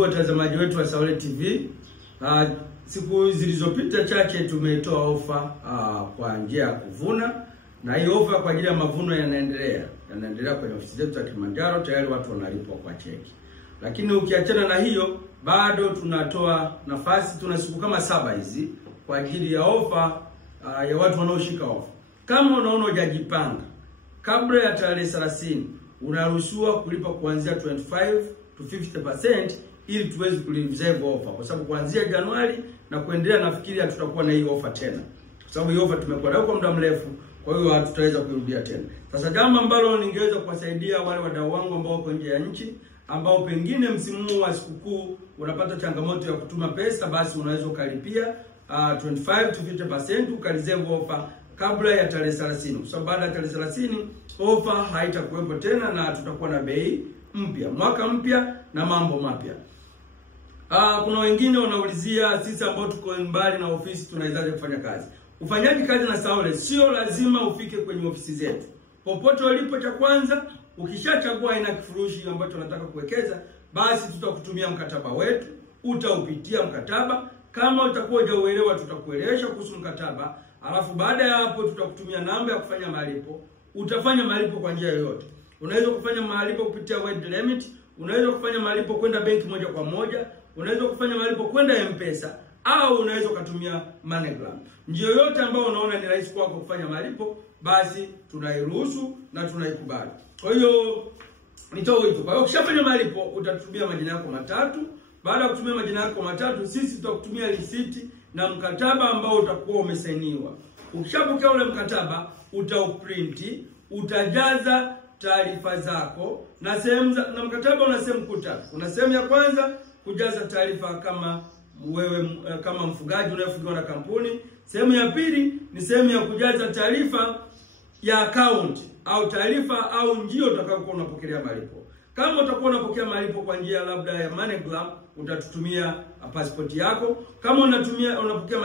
Watazamaji wetu wa Saole TV, siku zilizopita chache tumetoa ofa kwa njia ya kuvuna, na hii ofa kwa ajili ya mavuno yanaendelea kwenye ofisi zetu za Kilimanjaro. Tayari watu wanalipwa kwa cheki. Lakini ukiachana na hiyo, bado tunatoa nafasi, tuna siku kama 7 hizi kwa ajili ya ofa ya watu wanaoshika ofa. Kama unaona hujajipanga, kabla ya tarehe 30 unaruhusiwa kulipa kuanzia 25 to 50% ili tuweze kureserve offer, kwa sababu kuanzia Januari na kuendelea nafikiri tutakuwa na hii offer tena, kwa sababu hii offer tumekuwa nayo kwa muda mrefu, kwa hiyo hatutaweza kurudia tena. Sasa jambo ambalo ningeweza kuwasaidia wale wadau wangu ambao wako nje ya nchi, ambao pengine msimu wa sikukuu unapata changamoto ya kutuma pesa, basi unaweza ukalipia 25 to 50% ukareserve offer kabla ya tarehe 30, kwa sababu baada ya tarehe 30 offer haitakuwepo tena na tutakuwa na bei mpya, mwaka mpya na mambo mapya. Kuna wengine wanaulizia sisi ambao tuko mbali na ofisi tunawezaje kufanya kazi. Ufanyaji kazi na Saole sio lazima ufike kwenye ofisi zetu. Popote ulipo, cha kwanza ukishachagua aina kifurushi ambacho unataka kuwekeza, basi tutakutumia mkataba wetu, utaupitia mkataba. Kama utakuwa hujauelewa tutakuelewesha kuhusu mkataba, alafu baada ya hapo tutakutumia namba ya kufanya malipo. Utafanya malipo kwa njia yoyote. Unaweza kufanya malipo kupitia wide limit, unaweza kufanya malipo kwenda benki moja kwa moja, unaweza kufanya malipo kwenda M-Pesa, au unaweza kutumia MoneyGram. Njia yoyote ambayo unaona ni rahisi kwako kufanya malipo, basi tunairuhusu na tunaikubali. Kwa hiyo nitoa wito. Kwa hiyo ukishafanya malipo utatutumia majina yako matatu. Baada ya kutumia majina yako matatu, sisi tutakutumia risiti na mkataba ambao utakuwa umesainiwa. Ukishapokea ule mkataba, utauprint, utajaza taarifa zako na sehemu na mkataba una sehemu kutatu. Kuna sehemu ya kwanza kujaza taarifa kama wewe kama mfugaji unayefugiwa na kampuni. Sehemu ya pili ni sehemu ya kujaza taarifa ya account au taarifa au njia utakayokuwa unapokelea malipo. Kama utakuwa unapokea malipo kwa njia labda ya MoneyGram, utatutumia passport yako. Kama unapokea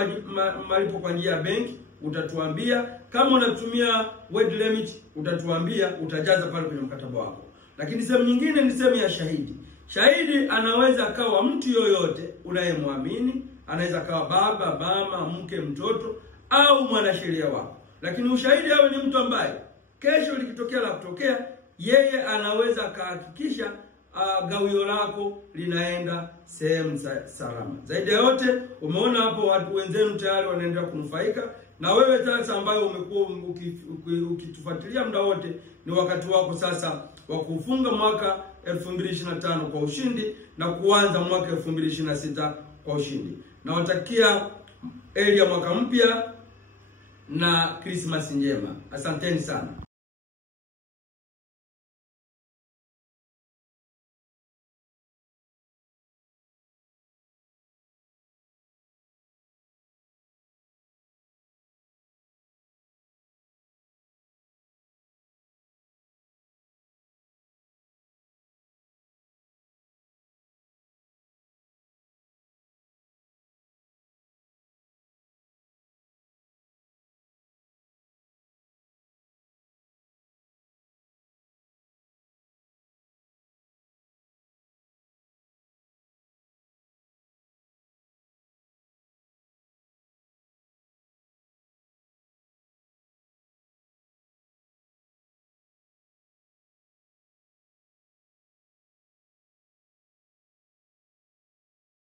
malipo kwa njia ya benki, utatuambia. Kama unatumia wide limit, utatuambia, utajaza pale kwenye mkataba wako. Lakini sehemu nyingine ni sehemu ya shahidi. Shahidi anaweza kawa mtu yoyote unayemwamini, anaweza kawa baba, mama, mke, mtoto au mwanasheria wako. Lakini ushahidi awe ni mtu ambaye kesho likitokea la kutokea, yeye anaweza kuhakikisha gawio lako linaenda sehemu salama. Zaidi ya yote, umeona hapo watu wenzenu tayari wanaendelea kunufaika, na wewe sasa ambayo umekuwa ukitufuatilia muda wote, ni wakati wako sasa wa kufunga mwaka 2025 kwa ushindi na kuanza mwaka 2026 kwa ushindi. Nawatakia heri ya mwaka mpya na Christmas njema. Asanteni sana.